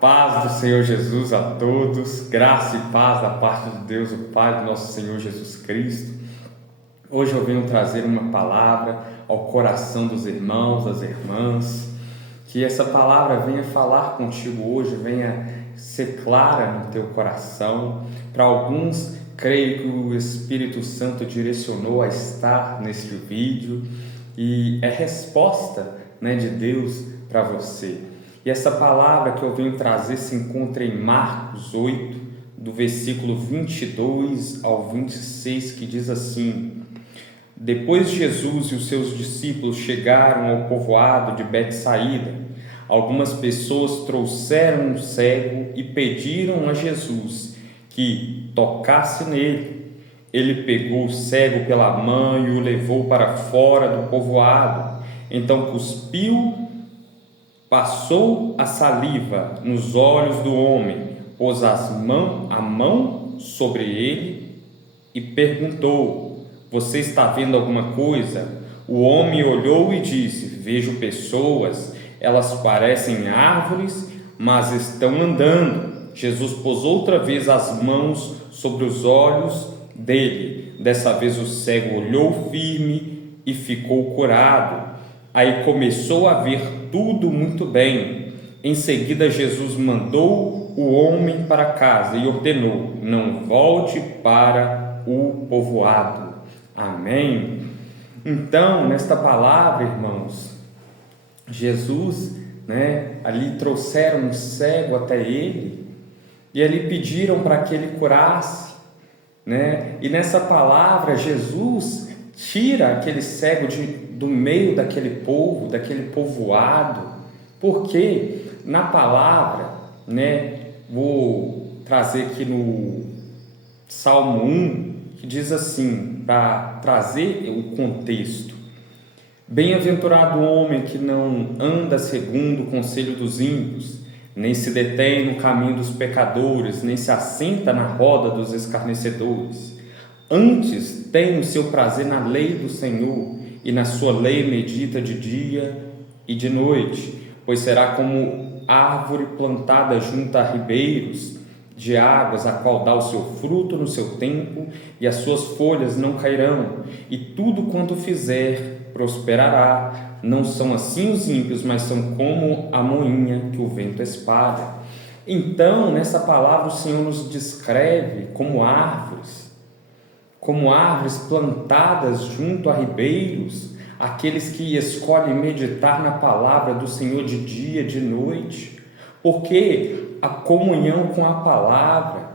Paz do Senhor Jesus a todos, graça e paz da parte de Deus, o Pai do nosso Senhor Jesus Cristo. Hoje eu venho trazer uma palavra ao coração dos irmãos, das irmãs, que essa palavra venha falar contigo hoje, venha ser clara no teu coração. Para alguns, creio que o Espírito Santo direcionou a estar neste vídeo e é resposta, de Deus para você. E essa palavra que eu venho trazer se encontra em Marcos 8, do versículo 22 ao 26, que diz assim: Depois Jesus e os seus discípulos chegaram ao povoado de Betsaída. Algumas pessoas trouxeram um cego e pediram a Jesus que tocasse nele. Ele pegou o cego pela mão e o levou para fora do povoado. Então cuspiu, passou a saliva nos olhos do homem, pôs a mão sobre ele e perguntou: Você está vendo alguma coisa? O homem olhou e disse: Vejo pessoas, elas parecem árvores, mas estão andando. Jesus pôs outra vez as mãos sobre os olhos dele. Dessa vez o cego olhou firme e ficou curado. Aí começou a ver tudo muito bem. Em seguida, Jesus mandou o homem para casa e ordenou: Não volte para o povoado. Amém? Então, nesta palavra, irmãos, Jesus, ali trouxeram um cego até ele e ali pediram para que ele curasse, E nessa palavra, Jesus tira aquele cego do meio daquele povo, daquele povoado, porque na palavra, vou trazer aqui no Salmo 1, que diz assim, para trazer o contexto: Bem-aventurado o homem que não anda segundo o conselho dos ímpios, nem se detém no caminho dos pecadores, nem se assenta na roda dos escarnecedores. Antes tem o seu prazer na lei do Senhor, e na sua lei medita de dia e de noite. Pois será como árvore plantada junto a ribeiros de águas, a qual dá o seu fruto no seu tempo, e as suas folhas não cairão, e tudo quanto fizer prosperará. Não são assim os ímpios, mas são como a moinha que o vento espalha. Então, nessa palavra, o Senhor nos descreve como árvores plantadas junto a ribeiros, aqueles que escolhem meditar na palavra do Senhor de dia e de noite, porque a comunhão com a palavra,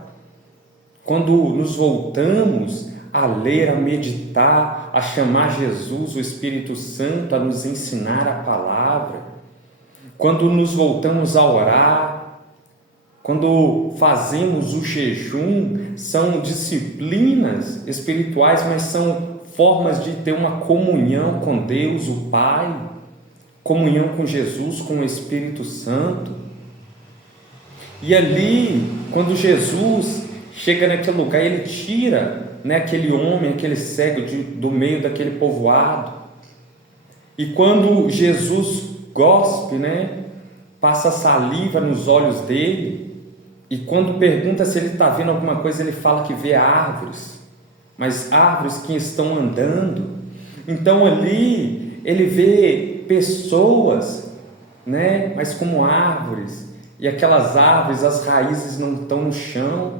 quando nos voltamos a ler, a meditar, a chamar Jesus, o Espírito Santo, a nos ensinar a palavra, quando nos voltamos a orar, quando fazemos o jejum, são disciplinas espirituais, mas são formas de ter uma comunhão com Deus, o Pai, comunhão com Jesus, com o Espírito Santo. E ali, quando Jesus chega naquele lugar, ele tira aquele homem, aquele cego do meio daquele povoado. E quando Jesus gospe, passa saliva nos olhos dele, e quando pergunta se ele está vendo alguma coisa, ele fala que vê árvores, mas árvores que estão andando. Então ali ele vê pessoas, mas como árvores, e aquelas árvores, as raízes não estão no chão,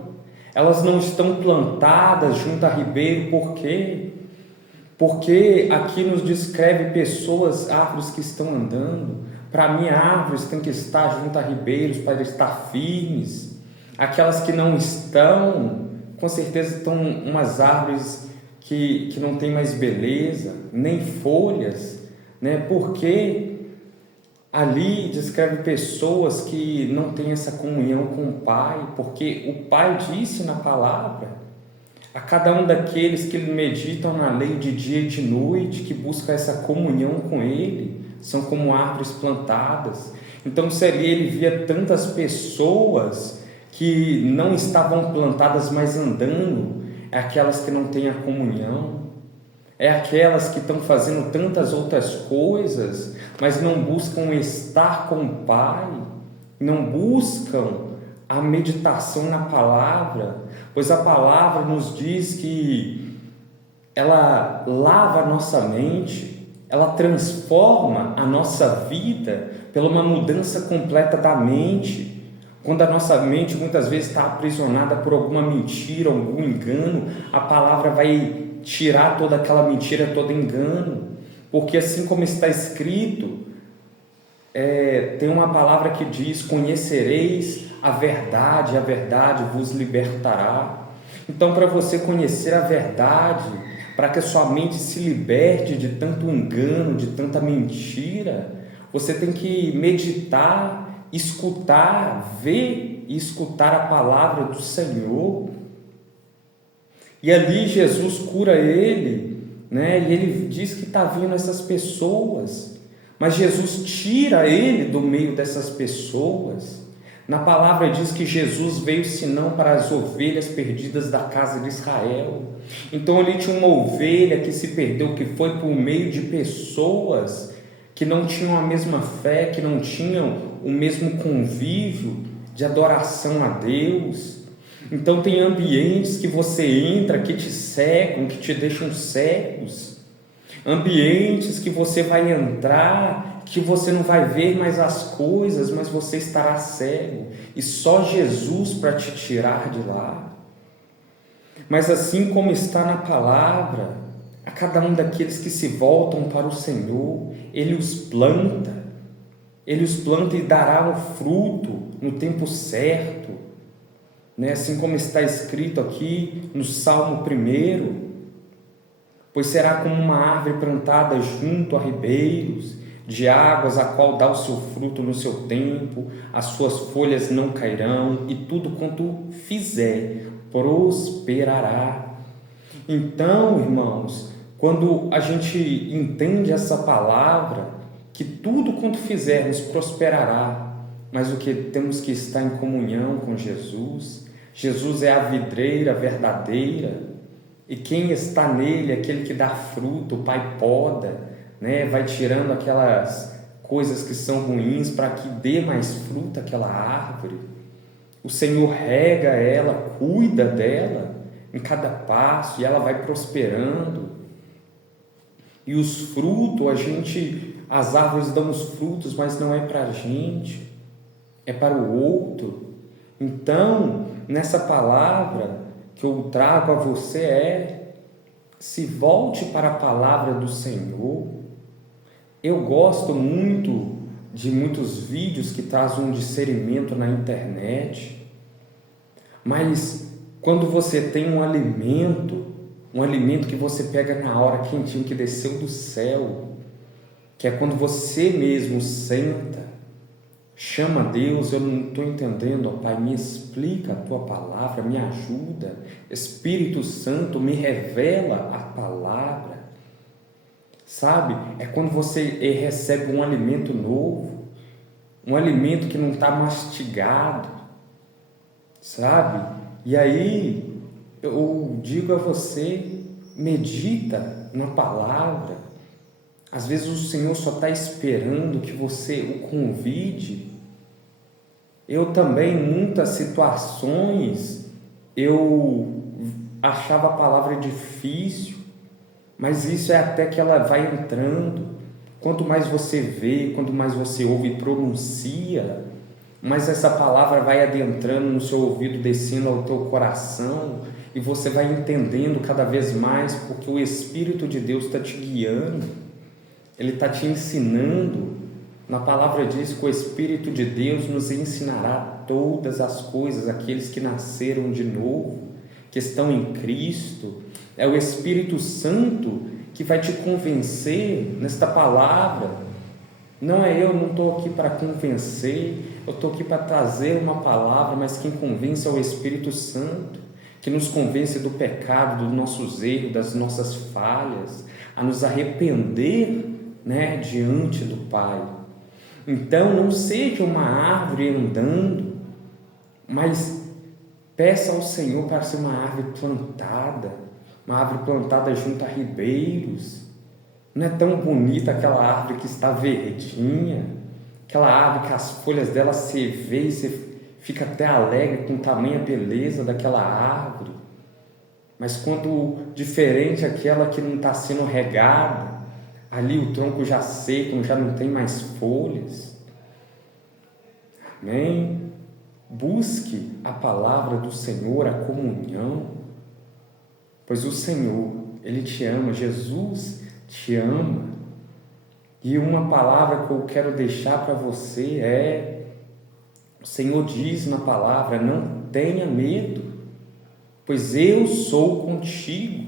elas não estão plantadas junto a ribeiro. Por quê? Porque aqui nos descreve pessoas, árvores que estão andando. Para mim, árvores têm que estar junto a ribeiros para estar firmes. Aquelas que não estão, com certeza estão umas árvores que não tem mais beleza, nem folhas, Porque ali descreve pessoas que não têm essa comunhão com o Pai, porque o Pai disse na palavra: a cada um daqueles que meditam na lei de dia e de noite, que busca essa comunhão com Ele, são como árvores plantadas. Então, se ali ele via tantas pessoas que não estavam plantadas, mas andando, é aquelas que não têm a comunhão, é aquelas que estão fazendo tantas outras coisas, mas não buscam estar com o Pai, não buscam a meditação na palavra, pois a palavra nos diz que ela lava a nossa mente, ela transforma a nossa vida pela uma mudança completa da mente. Quando a nossa mente muitas vezes está aprisionada por alguma mentira, algum engano, a palavra vai tirar toda aquela mentira, todo engano, porque assim como está escrito, tem uma palavra que diz: conhecereis a verdade vos libertará. Então, para você conhecer a verdade, para que a sua mente se liberte de tanto engano, de tanta mentira, você tem que meditar, escutar, ver e escutar a palavra do Senhor. E ali Jesus cura ele, né? E ele diz que está vindo essas pessoas, mas Jesus tira ele do meio dessas pessoas. Na palavra diz que Jesus veio senão para as ovelhas perdidas da casa de Israel. Então ali tinha uma ovelha que se perdeu, que foi por meio de pessoas que não tinham a mesma fé, que não tinham o mesmo convívio de adoração a Deus. Então tem ambientes que você entra que te cegam, que te deixam cegos. Ambientes que você vai entrar, que você não vai ver mais as coisas, mas você estará cego. E só Jesus para te tirar de lá. Mas assim como está na palavra, a cada um daqueles que se voltam para o Senhor, Ele os planta e dará o fruto no tempo certo. Assim como está escrito aqui no Salmo 1, pois será como uma árvore plantada junto a ribeiros de águas, a qual dá o seu fruto no seu tempo, as suas folhas não cairão, e tudo quanto fizer prosperará. Então, irmãos, quando a gente entende essa palavra, que tudo quanto fizermos prosperará, mas o que temos que estar em comunhão com Jesus. Jesus é a videira verdadeira, e quem está nele, aquele que dá fruto, o Pai poda, vai tirando aquelas coisas que são ruins para que dê mais fruto aquela árvore. O Senhor rega ela, cuida dela em cada passo, e ela vai prosperando. E os frutos, as árvores dão os frutos, mas não é para a gente, é para o outro. Então, nessa palavra que eu trago a você se volte para a palavra do Senhor. Eu gosto muito de muitos vídeos que trazem um discernimento na internet, mas quando você tem um alimento que você pega na hora, quentinho, que desceu do céu, que é quando você mesmo senta, chama a Deus: eu não estou entendendo, ó Pai, me explica a Tua palavra, me ajuda. Espírito Santo, me revela a palavra. Sabe? É quando você recebe um alimento novo, um alimento que não está mastigado, sabe? E aí, eu digo a você, medita na palavra. Às vezes o Senhor só está esperando que você o convide. Eu também, em muitas situações, eu achava a palavra difícil, mas isso é até que ela vai entrando. Quanto mais você vê, quanto mais você ouve e pronuncia, mais essa palavra vai adentrando no seu ouvido, descendo ao teu coração, e você vai entendendo cada vez mais, porque o Espírito de Deus está te guiando, Ele está te ensinando. Na palavra diz que o Espírito de Deus nos ensinará todas as coisas, aqueles que nasceram de novo, que estão em Cristo. É o Espírito Santo que vai te convencer nesta palavra. Não é eu, não estou aqui para convencer, eu estou aqui para trazer uma palavra, mas quem convence é o Espírito Santo, que nos convence do pecado, dos nossos erros, das nossas falhas, a nos arrepender, diante do Pai. Então, não seja uma árvore andando, mas peça ao Senhor para ser uma árvore plantada junto a ribeiros. Não é tão bonita aquela árvore que está verdinha, aquela árvore que as folhas dela você vê e você fica até alegre com tamanha beleza daquela árvore. Mas quando diferente aquela que não está sendo regada, ali o tronco já seco, já não tem mais folhas. Amém? Busque a palavra do Senhor, a comunhão, pois o Senhor, Ele te ama, Jesus te ama. E uma palavra que eu quero deixar para você é: o Senhor diz na palavra, não tenha medo, pois eu sou contigo.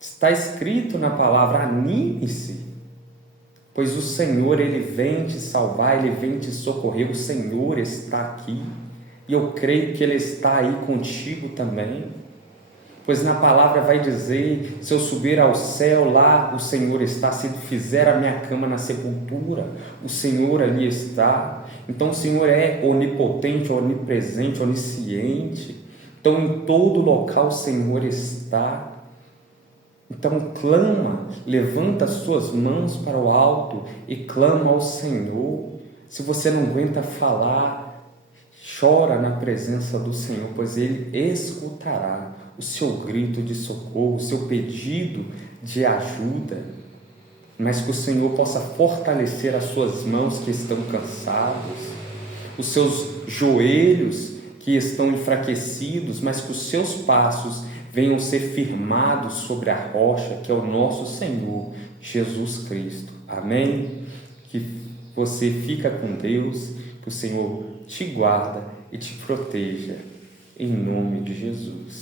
Está escrito na palavra, anime-se, pois o Senhor, Ele vem te salvar, Ele vem te socorrer, o Senhor está aqui, e eu creio que Ele está aí contigo também, pois na palavra vai dizer, se eu subir ao céu, lá o Senhor está, se fizer a minha cama na sepultura, o Senhor ali está. Então o Senhor é onipotente, onipresente, onisciente, então em todo local o Senhor está. Então clama, levanta as suas mãos para o alto e clama ao Senhor. Se você não aguenta falar, chora na presença do Senhor, pois Ele escutará o seu grito de socorro, o seu pedido de ajuda. Mas que o Senhor possa fortalecer as suas mãos que estão cansadas, os seus joelhos que estão enfraquecidos, mas que os seus passos venham ser firmados sobre a rocha que é o nosso Senhor Jesus Cristo. Amém? Que você fica com Deus, que o Senhor te guarda e te proteja, em nome de Jesus.